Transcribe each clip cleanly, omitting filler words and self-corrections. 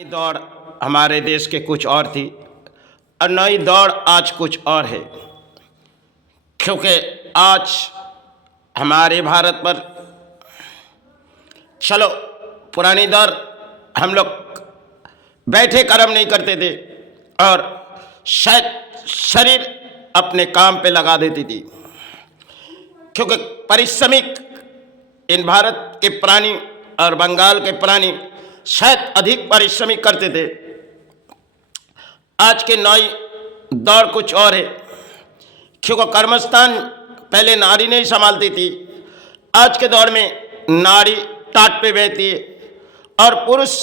दौड़ हमारे देश के कुछ और थी और नई दौड़ आज कुछ और है, क्योंकि आज हमारे भारत पर चलो पुरानी दौर हम लोग बैठे कर्म नहीं करते थे और शायद शरीर अपने काम पे लगा देती थी, क्योंकि परिश्रमिक इन भारत के प्राणी और बंगाल के प्राणी शायद अधिक परिश्रमिक करते थे। आज के नई दौर कुछ और है, क्योंकि कर्मस्थान पहले नारी नहीं संभालती थी, आज के दौर में नारी टाट पे बैठती है और पुरुष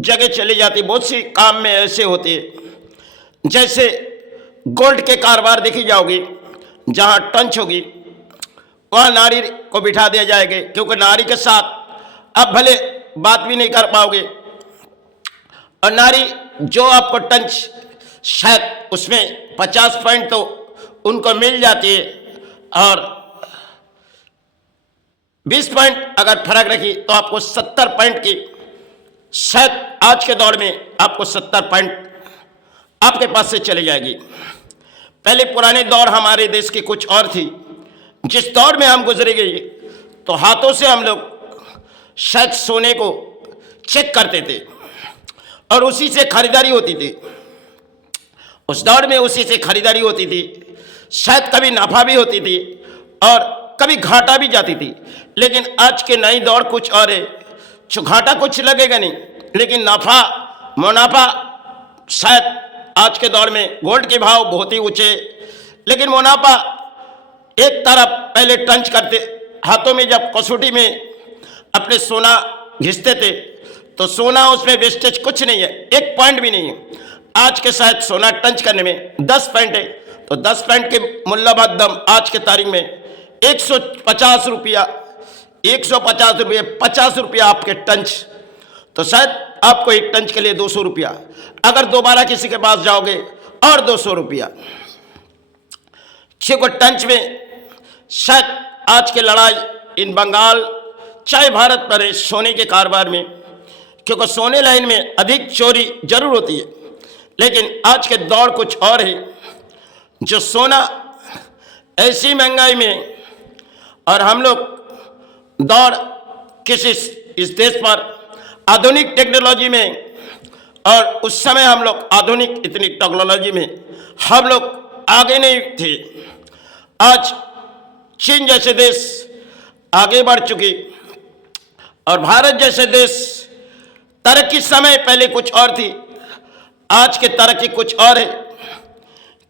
जगह चली जाती। बहुत सी काम में ऐसे होते हैं, जैसे गोल्ड के कारोबार देखी जाओगी, जहाँ टंच होगी वहाँ नारी को बिठा दिया जाएगा, क्योंकि नारी के साथ आप भले बात भी नहीं कर पाओगे और नारी जो आपको टंच शायद उसमें 50 पॉइंट तो उनको मिल जाती है और 20 पॉइंट अगर फर्क रखी तो आपको 70 पॉइंट की शायद आज के दौर में आपको 70 पॉइंट आपके पास से चली जाएगी। पहले पुराने दौर हमारे देश की कुछ और थी, जिस दौर में हम गुजरे गए तो हाथों से हम लोग शायद सोने को चेक करते थे और उसी से खरीदारी होती थी। उस दौर में उसी से खरीदारी होती थी, शायद कभी नफा भी होती थी और कभी घाटा भी जाती थी। लेकिन आज के नई दौर कुछ और है, जो घाटा कुछ लगेगा नहीं, लेकिन नफा मुनाफा शायद आज के दौर में गोल्ड के भाव बहुत ही ऊंचे, लेकिन मुनाफा एक तरफ पहले टंच करते हाथों में, जब कसौटी में अपने सोना घिसते थे तो सोना उसमें वेस्टेज कुछ नहीं है, 1 पॉइंट भी नहीं है। आज के शायद सोना टंच करने में 10 पॉइंट है, तो 10 पॉइंट के मूल्यवान दम आज के तारीख में 150 रुपया, 150 रुपये, 50 रुपया आपके टंच, तो शायद आपको एक टंच के लिए 200 रुपया, अगर दोबारा किसी के पास जाओगे और 200 रुपया। छः को टंच में शायद आज की लड़ाई इन बंगाल चाहे भारत पर है सोने के कारोबार में, क्योंकि सोने लाइन में अधिक चोरी जरूर होती है, लेकिन आज के दौर कुछ और है, जो सोना ऐसी महंगाई में और हम लोग दौड़ किसी इस देश पर आधुनिक टेक्नोलॉजी में, और उस समय हम लोग आधुनिक इतनी टेक्नोलॉजी में हम लोग आगे नहीं थे। आज चीन जैसे देश आगे बढ़ चुकी और भारत जैसे देश तरक्की समय पहले कुछ और थी, आज के तरक्की कुछ और है,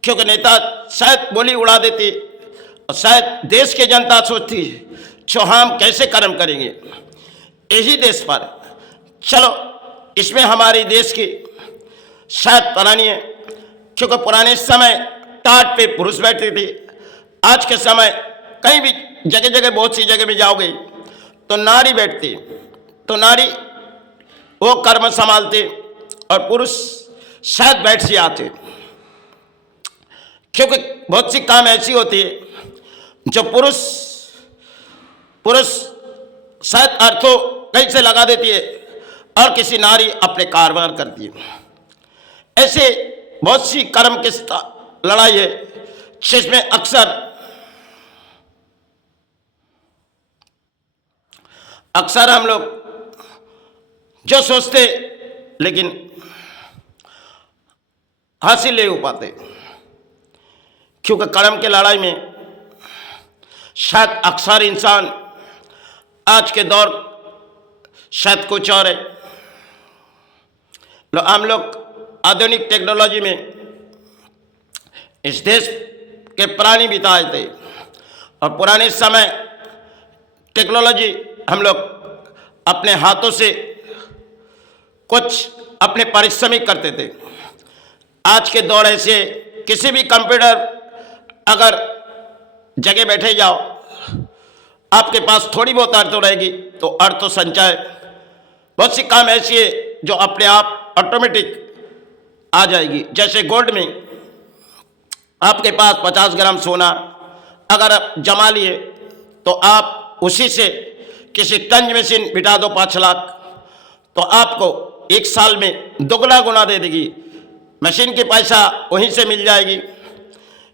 क्योंकि नेता शायद बोली उड़ा देती और शायद देश की जनता सोचती जो हम कैसे कर्म करेंगे यही देश पर। चलो इसमें हमारे देश की शायद पुरानी है, क्योंकि पुराने समय टाट पे पुरुष बैठते थे, आज के समय कहीं भी जगह जगह बहुत सी जगह में जाओगे तो नारी बैठती, तो नारी वो कर्म संभालते और पुरुष शायद बैठ से आते, क्योंकि बहुत सी काम ऐसी होती है जो पुरुष शायद अर्थों कहीं से लगा देती है और किसी नारी अपने कारोबार करती है। ऐसे बहुत सी कर्म की लड़ाई है, जिसमें अक्सर हम लोग जो सोचते लेकिन हासिल नहीं हो पाते, क्योंकि कर्म की लड़ाई में शायद अक्सर इंसान आज के दौर शायद कुछ और है। हम लोग आधुनिक टेक्नोलॉजी में इस देश के प्राणी बिताए थे और पुराने समय टेक्नोलॉजी हम लोग अपने हाथों से कुछ अपने परिश्रमिक करते थे। आज के दौर ऐसे किसी भी कंप्यूटर अगर जगह बैठे जाओ, आपके पास थोड़ी बहुत अर्थ रहेगी, तो अर्थ संचय बहुत सी काम ऐसी है जो अपने आप ऑटोमेटिक आ जाएगी। जैसे गोल्ड में आपके पास 50 ग्राम सोना अगर आप जमा लिए तो आप उसी से किसी टंच मशीन बिठा दो 5 लाख, तो आपको एक साल में दोगुना गुना दे देगी। मशीन की पैसा वहीं से मिल जाएगी,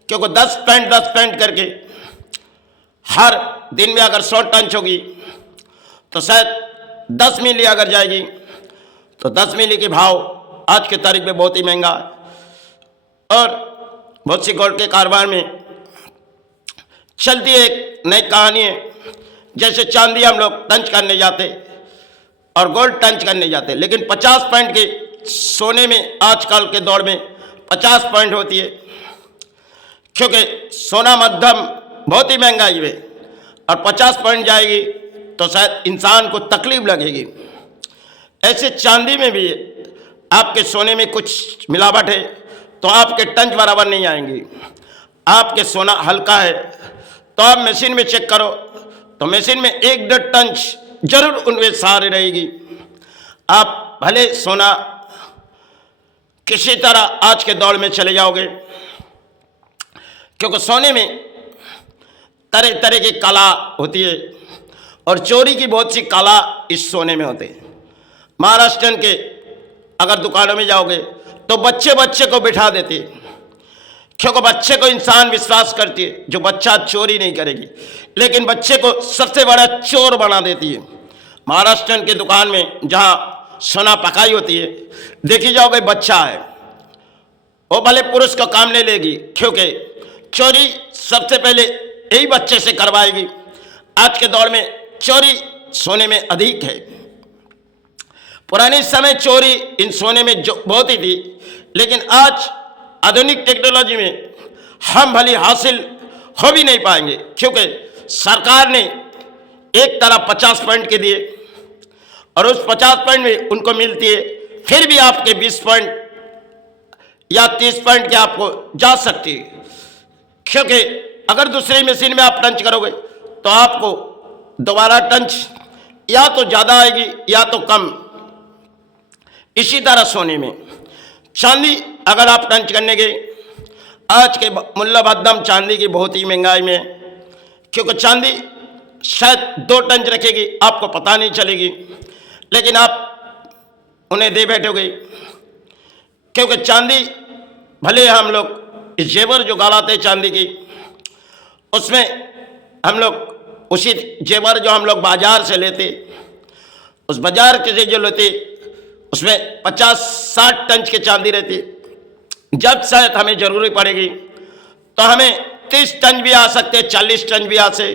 क्योंकि 10 पेंट करके हर दिन में अगर 100 टन होगी तो शायद 10 मिली अगर जाएगी तो 10 मिली के भाव आज के तारीख में बहुत ही महंगा है। और बहुत सी गोल्ड के कारोबार में चलती एक नई कहानी है, जैसे चांदी हम लोग टंच करने जाते और गोल्ड टंच करने जाते, लेकिन 50 पॉइंट के सोने में आजकल के दौर में 50 पॉइंट होती है, क्योंकि सोना मध्यम बहुत ही महंगाई है और 50 पॉइंट जाएगी तो शायद इंसान को तकलीफ लगेगी। ऐसे चांदी में भी आपके सोने में कुछ मिलावट है तो आपके टंच बराबर नहीं आएंगी। आपके सोना हल्का है तो आप मशीन में चेक करो तो मशीन में 1-1.5 टंच जरूर उनमें सहारे रहेगी। आप भले सोना किसी तरह आज के दौर में चले जाओगे, क्योंकि सोने में तरह तरह की कला होती है और चोरी की बहुत सी कला इस सोने में होती है। महाराष्ट्र के अगर दुकानों में जाओगे तो बच्चे बच्चे को बिठा देते, क्योंकि बच्चे को इंसान विश्वास करती है जो बच्चा चोरी नहीं करेगी, लेकिन बच्चे को सबसे बड़ा चोर बना देती है। महाराष्ट्र के दुकान में जहाँ सोना पकाई होती है, देखी जाओगे बच्चा है, वो भले पुरुष को काम नहीं लेगी, क्योंकि चोरी सबसे पहले यही बच्चे से करवाएगी। आज के दौर में चोरी सोने में अधिक है। पुराने समय चोरी इन सोने में जो बहुत ही थी, लेकिन आज आधुनिक टेक्नोलॉजी में हम भली हासिल हो भी नहीं पाएंगे, क्योंकि सरकार ने एक तरफ 50 पॉइंट के दिए और उस 50 पॉइंट में उनको मिलती है, फिर भी आपके 20 पॉइंट या 30 पॉइंट के आपको जा सकती है, क्योंकि अगर दूसरी मशीन में आप टंच करोगे तो आपको दोबारा टंच या तो ज़्यादा आएगी या तो कम। इसी तरह सोने में चांदी अगर आप टंच करने गए, आज के मुल्ला बदम चांदी की बहुत ही महंगाई में, क्योंकि चांदी शायद 2 टंच रखेगी आपको पता नहीं चलेगी, लेकिन आप उन्हें दे बैठोगे, क्योंकि चांदी भले हम लोग इस जेवर जो गलाते चांदी की, उसमें हम लोग उसी जेवर जो हम लोग बाजार से लेते, उस बाजार के जो लेते उसमें 50-60 टंच की चांदी रहती। जब शायद हमें जरूरी पड़ेगी तो हमें 30 टन भी आ सकते, 40 टन भी आ सकते,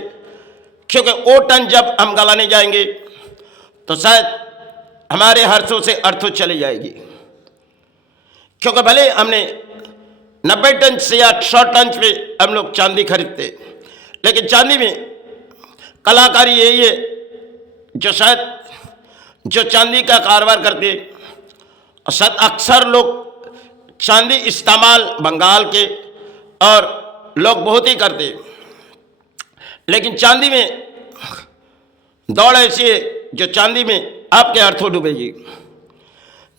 क्योंकि वो टन जब हम गलाने जाएंगे तो शायद हमारे हर्षों से अर्थों चली जाएगी, क्योंकि भले हमने 90 टन से या 100 टन पे हम लोग चांदी खरीदते, लेकिन चांदी में कलाकारी यही है जो शायद जो चांदी का कारोबार करते, और शायद अक्सर लोग चांदी इस्तेमाल बंगाल के और लोग बहुत ही करते, लेकिन चांदी में दौड़ ऐसी है जो चांदी में आपके अर्थों डूबेगी।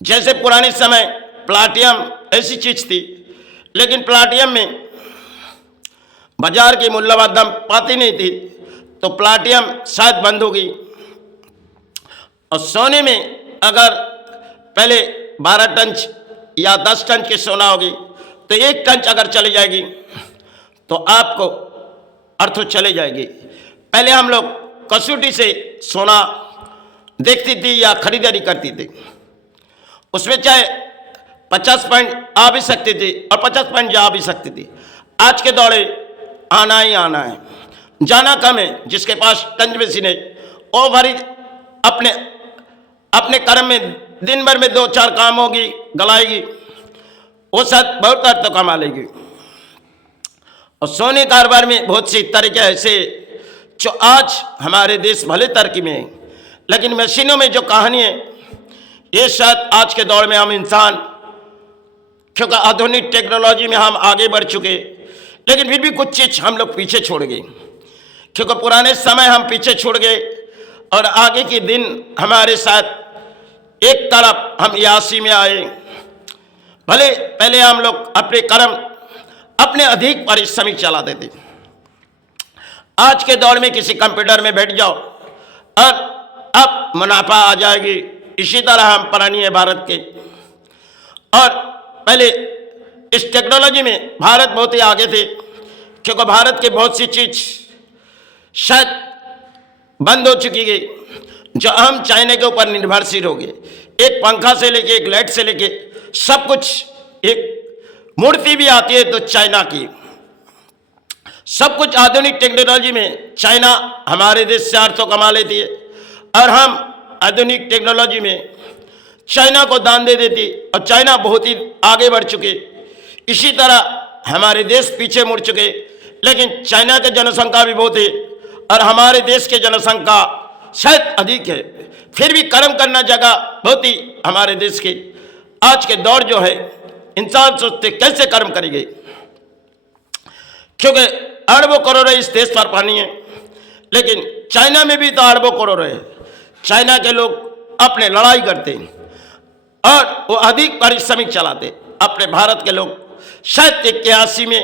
जैसे पुराने समय प्लाटियम ऐसी चीज थी, लेकिन प्लाटियम में बाजार की मूल्य दम पाती नहीं थी, तो प्लाटियम शायद बंद हो गई। और सोने में अगर पहले 12 टन या 10 टन की सोना होगी तो 1 टन अगर चली जाएगी तो आपको अर्थों चले जाएगी। पहले हम लोग कसौटी से सोना देखती थी या खरीदारी करती थी, उसमें चाहे 50 पॉइंट आ भी सकती थी और 50 पॉइंट जा भी सकती थी। आज के दौरे आना ही आना है, जाना कम है। जिसके पास टंच मशीन है वो भरी अपने कर्म में दिन भर में 2-4 काम होगी, गलाएगी, वो शायद बहुत अर्थ तो कमा लेगी। और सोने कारोबार में बहुत सी तरीके ऐसे जो आज हमारे देश भले तरक्की में है, लेकिन मशीनों में जो कहानी है ये शायद आज के दौर में हम इंसान, क्योंकि आधुनिक टेक्नोलॉजी में हम आगे बढ़ चुके, लेकिन फिर भी कुछ चीज हम लोग पीछे छोड़ गए, क्योंकि पुराने समय हम पीछे छोड़ गए और आगे के दिन हमारे साथ एक तरफ हम यासी में आए। भले पहले हम लोग अपने कर्म अपने अधिक परिश्रमी चलाते थे, आज के दौर में किसी कंप्यूटर में बैठ जाओ और अब मुनाफा आ जाएगी, इसी तरह हम प्राणी है भारत के। और पहले इस टेक्नोलॉजी में भारत बहुत ही आगे थे, क्योंकि भारत के बहुत सी चीज शायद बंद हो चुकी गई, जो हम चाइना के ऊपर निर्भरशील हो गए। एक पंखा से लेके, एक लाइट से लेके सब कुछ, एक मूर्ति भी आती है तो चाइना की, सब कुछ आधुनिक टेक्नोलॉजी में चाइना हमारे देश से अर्थों कमा लेती है, और हम आधुनिक टेक्नोलॉजी में चाइना को दान दे देती, और चाइना बहुत ही आगे बढ़ चुके। इसी तरह हमारे देश पीछे मुड़ चुके, लेकिन चाइना की जनसंख्या भी बहुत है और हमारे देश की जनसंख्या शायद अधिक है, फिर भी कर्म करना जगह बहुत ही हमारे देश के। आज के दौर जो है, इंसान सोचते कैसे कर्म करेंगे, क्योंकि अरबों करोड़ों इस देश पर पानी है, लेकिन चाइना में भी तो अरबों करोड़ों है। चाइना के लोग अपने लड़ाई करते हैं और वो अधिक पारिश्रमिक चलाते। अपने भारत के लोग शायद 81 में,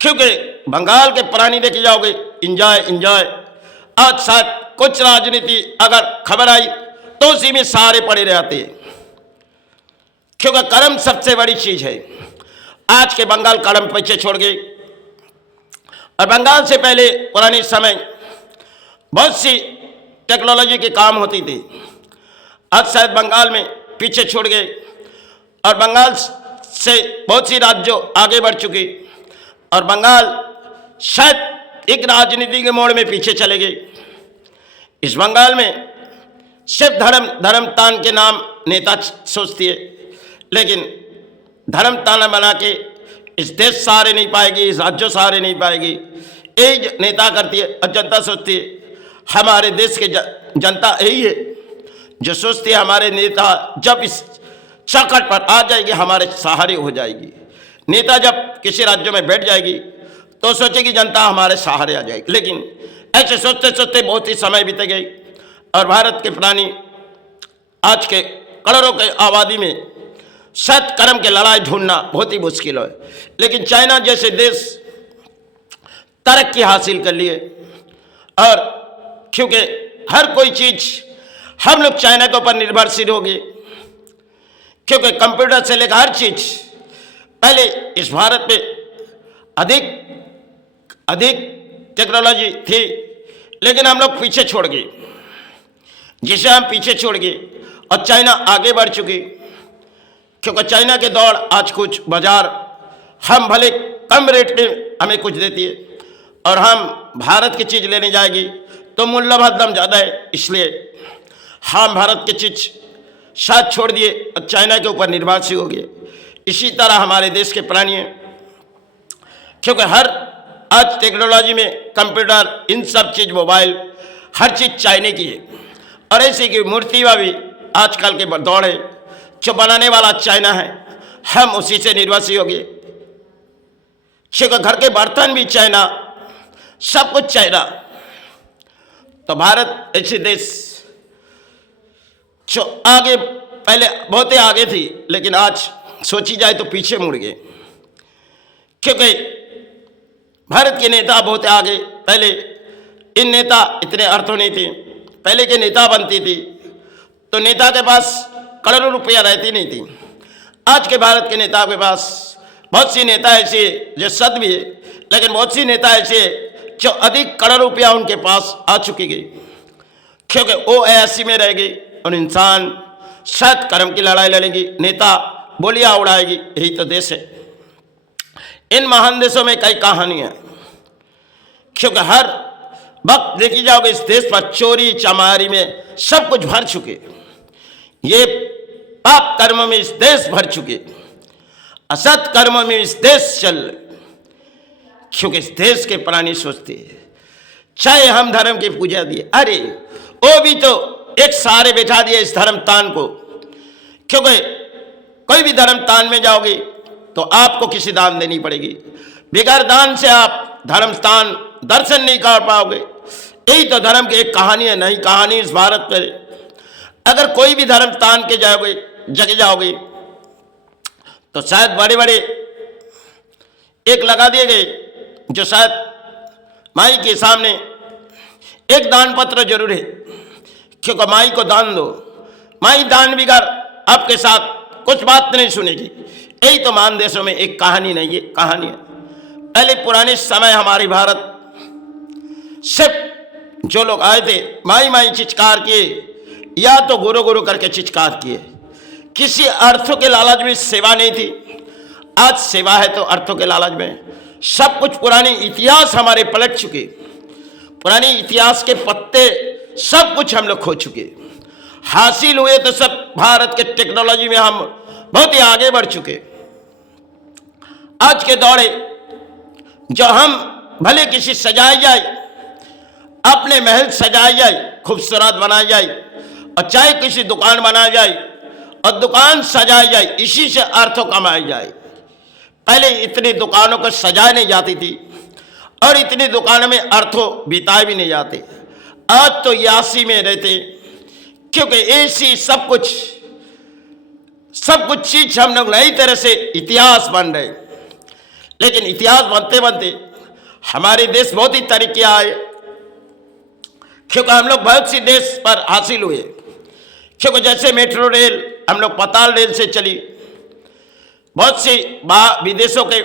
क्योंकि बंगाल के प्राणी देखे जाओगे, इंजॉय। आज शायद कुछ राजनीति अगर खबर आई तो उसी में सारे पड़े रहते हैं, क्योंकि कर्म सबसे बड़ी चीज है। आज के बंगाल कर्म पीछे छोड़ गए, और बंगाल से पहले पुराने समय बहुत सी टेक्नोलॉजी के काम होती थी। आज शायद बंगाल में पीछे छोड़ गए, और बंगाल से बहुत सी राज्यों आगे बढ़ चुकी, और बंगाल शायद एक राजनीति के मोड़ में पीछे चले गए। इस बंगाल में सिर्फ धर्मतान के नाम नेता सोचती है, लेकिन धर्मताना बना के इस देश सहारे नहीं पाएगी, इस राज्यों सहारे नहीं पाएगी। यही नेता करती है, और जनता सोचती है हमारे देश के जनता यही है जो सोचती है हमारे नेता जब इस चौखट पर आ जाएगी हमारे सहारे हो जाएगी। नेता जब किसी राज्य में बैठ जाएगी तो सोचेगी जनता हमारे सहारे आ जाएगी, लेकिन ऐसे सोचते सोचते बहुत ही समय बीते गई, और भारत के प्राणी आज के करोड़ों के आबादी में सत कर्म के लड़ाई ढूंढना बहुत ही मुश्किल है। लेकिन चाइना जैसे देश तरक्की हासिल कर लिए, और क्योंकि हर कोई चीज हम लोग चाइना के ऊपर निर्भरशील हो गए, क्योंकि कंप्यूटर से लेकर हर चीज पहले इस भारत में अधिक टेक्नोलॉजी थी, लेकिन हम लोग पीछे छोड़ गए। जिसे हम पीछे छोड़ गए और चाइना आगे बढ़ चुकी, क्योंकि चाइना के दौड़ आज कुछ बाजार हम भले कम रेट में हमें कुछ देती है, और हम भारत की चीज़ लेने जाएगी तो मूल्य बहुत दम ज़्यादा है, इसलिए हम भारत की चीज़ शायद छोड़ दिए और चाइना के ऊपर निर्भरशील हो गए। इसी तरह हमारे देश के प्राणी हैं, क्योंकि हर आज टेक्नोलॉजी में कंप्यूटर, इन सब चीज़, मोबाइल, हर चीज़ चाइना की है। और ऐसे की मूर्ति भी आजकल के दौड़ है, जो बनाने वाला चाइना है, हम उसी से निर्भरशील हो गए। क्योंकि घर के बर्तन भी चाइना, सब कुछ चाइना। तो भारत ऐसे देश जो आगे पहले बहुत ही आगे थी, लेकिन आज सोची जाए तो पीछे मुड़ गए, क्योंकि भारत के नेता बहुत आगे। पहले इन नेता इतने अर्थों नहीं थे। पहले के नेता बनती थी तो नेता के पास करोड़ों रुपया रहती नहीं थी। आज के भारत के नेता के पास बहुत सी नेता ऐसे जो सद भी है, लेकिन बहुत सी नेता ऐसे जो अधिक करोड़ों रुपया उनके पास आ चुकी गई, क्योंकि वो ऐसी में रह गई। और इंसान सत कर्म की लड़ाई लड़ेगी, नेता बोलियां उड़ाएगी, यही तो देश है। इन महान देशों में कई कहानियां, क्योंकि हर वक्त देखी जाओगे इस देश पर चोरी चमारी में सब कुछ भर चुके, ये पाप कर्म में इस देश भर चुके, असत कर्म में इस देश चल, क्योंकि इस देश के प्राणी सोचते हैं चाहे हम धर्म की पूजा दिए, अरे वो भी तो एक सहारे बैठा दिया इस धर्म तान को। क्योंकि कोई भी धर्म तान में जाओगे तो आपको किसी दान देनी पड़ेगी, बगैर दान से आप धर्म स्थान दर्शन नहीं कर पाओगे। यही तो धर्म की एक कहानी है, नई कहानी इस भारत पर। अगर कोई भी धर्म स्थान के जाओगे, जगह जाओगे, तो शायद बड़े बड़े एक लगा दिए गए, जो शायद माई के सामने एक दान पत्र जरूर है, क्योंकि माई को दान दो, माई दानवीगर आपके साथ कुछ बात नहीं सुनेगी। यही तो महान देशों में एक कहानी नहीं है, कहानी है। पहले पुराने समय हमारे भारत सिर्फ जो लोग आए थे माई माई चिचकार किए या तो गुरु गुरु करके चिचकार किए, किसी अर्थों के लालच में सेवा नहीं थी। आज सेवा है तो अर्थों के लालच में सब कुछ। पुरानी इतिहास हमारे पलट चुके, पुरानी इतिहास के पत्ते सब कुछ हम लोग खो चुके। हासिल हुए तो सब भारत के टेक्नोलॉजी में हम बहुत ही आगे बढ़ चुके। आज के दौरे जो हम भले किसी सजाई जाए, अपने महल सजाई जाए, खूबसूरत बनाई जाए, और चाहे किसी दुकान बनाई जाए और दुकान सजाई जाए, इसी से अर्थों कमाई जाए। पहले इतनी दुकानों को सजाई नहीं जाती थी और इतनी दुकानों में अर्थों बिताए भी नहीं जाते। आज तो यासी में रहते, क्योंकि ऐसी सब कुछ चीज हम लोग नई तरह से इतिहास बन रहे। लेकिन इतिहास बनते बनते हमारे देश बहुत ही तरक्की आए, क्योंकि हम लोग बहुत सी देश पर हासिल हुए। क्योंकि जैसे मेट्रो रेल हम लोग पाताल रेल से चली, बहुत सी विदेशों के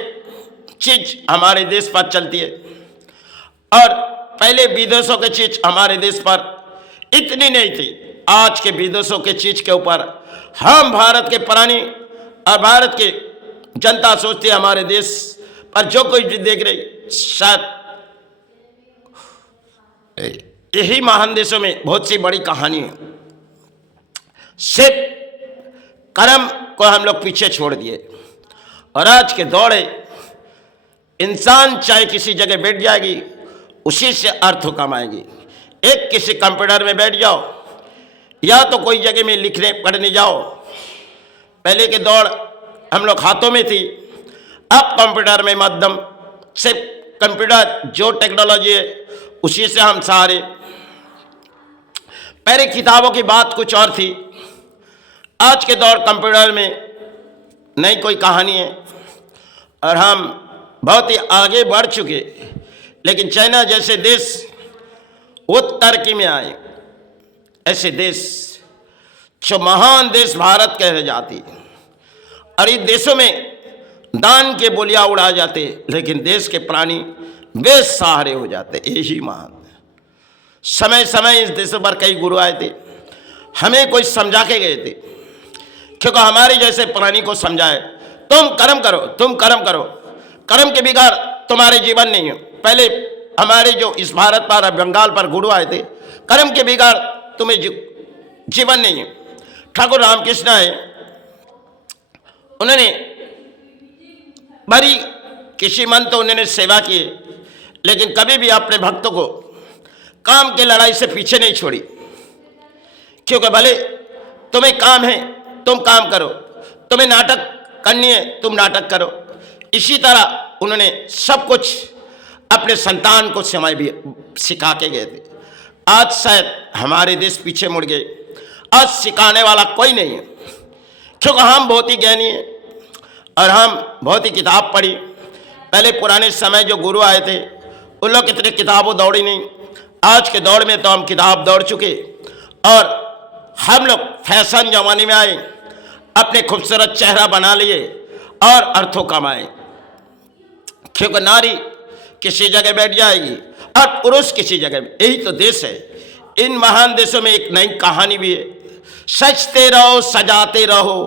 चीज हमारे देश पर चलती है, और पहले विदेशों के चीज हमारे देश पर इतनी नहीं थी। आज के विदेशों के चीज के ऊपर हम भारत के प्राणी और भारत के जनता सोचती है हमारे देश पर जो कोई भी देख रही, शायद यही महान देशों में बहुत सी बड़ी कहानी है। सिर्फ कर्म को हम लोग पीछे छोड़ दिए, और आज के दौरे इंसान चाहे किसी जगह बैठ जाएगी, उसी से अर्थ कमाएगी। एक किसी कंप्यूटर में बैठ जाओ या तो कोई जगह में लिखने पढ़ने जाओ। पहले के दौड़ हम लोग हाथों में थी, अब कंप्यूटर में माध्यम से कंप्यूटर जो टेक्नोलॉजी है उसी से हम सहारे। पहले किताबों की बात कुछ और थी, आज के दौर कंप्यूटर में नई कोई कहानी है और हम बहुत ही आगे बढ़ चुके। लेकिन चाइना जैसे देश वो तरक्की में आए, ऐसे देश जो महान देश भारत कहे जाती, और इन देशों में दान के बोलियां उड़ा जाते, लेकिन देश के प्राणी बेसहारे हो जाते। यही महान समय समय इस देशों पर कई गुरु आए थे, हमें कोई समझा के गए थे, क्योंकि हमारे जैसे प्राणी को समझाए तुम कर्म करो, तुम कर्म करो, कर्म के बिगाड़ तुम्हारे जीवन नहीं है। पहले हमारे जो इस भारत पर बंगाल पर गुरु आए थे, कर्म के बिगाड़ तुम्हें जीवन नहीं है। ठाकुर रामकृष्ण है, उन्होंने बड़ी किसी मन तो उन्होंने सेवा की, लेकिन कभी भी अपने भक्तों को काम की लड़ाई से पीछे नहीं छोड़ी। क्योंकि भले तुम्हें काम है तुम काम करो, तुम्हें नाटक करनी है तुम नाटक करो। इसी तरह उन्होंने सब कुछ अपने संतान को समय भी सिखा के गए थे। आज शायद हमारे देश पीछे मुड़ गए, आज सिखाने वाला कोई नहीं है, क्योंकि हम बहुत ही ज्ञानी हैं और हम बहुत ही किताब पढ़ी। पहले पुराने समय जो गुरु आए थे उन लोग इतने किताबों दौड़ी नहीं। आज के दौर में तो हम किताब दौड़ चुके और हम लोग फैशन जमाने में आए, अपने खूबसूरत चेहरा बना लिए और अर्थों कमाए। क्योंकि नारी किसी जगह बैठ जाएगी और पुरुष किसी जगह। यही तो देश है। इन महान देशों में एक नई कहानी भी है। सजते रहो, सजाते रहो,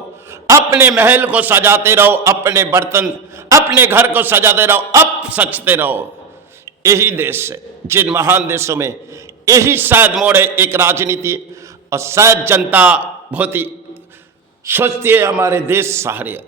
अपने महल को सजाते रहो, अपने बर्तन अपने घर को सजाते रहो, अब सजते रहो। यही देश है। जिन महान देशों में यही शायद मोड़ है एक राजनीति, और शायद जनता बहुत ही सोचती है हमारे देश सहारे।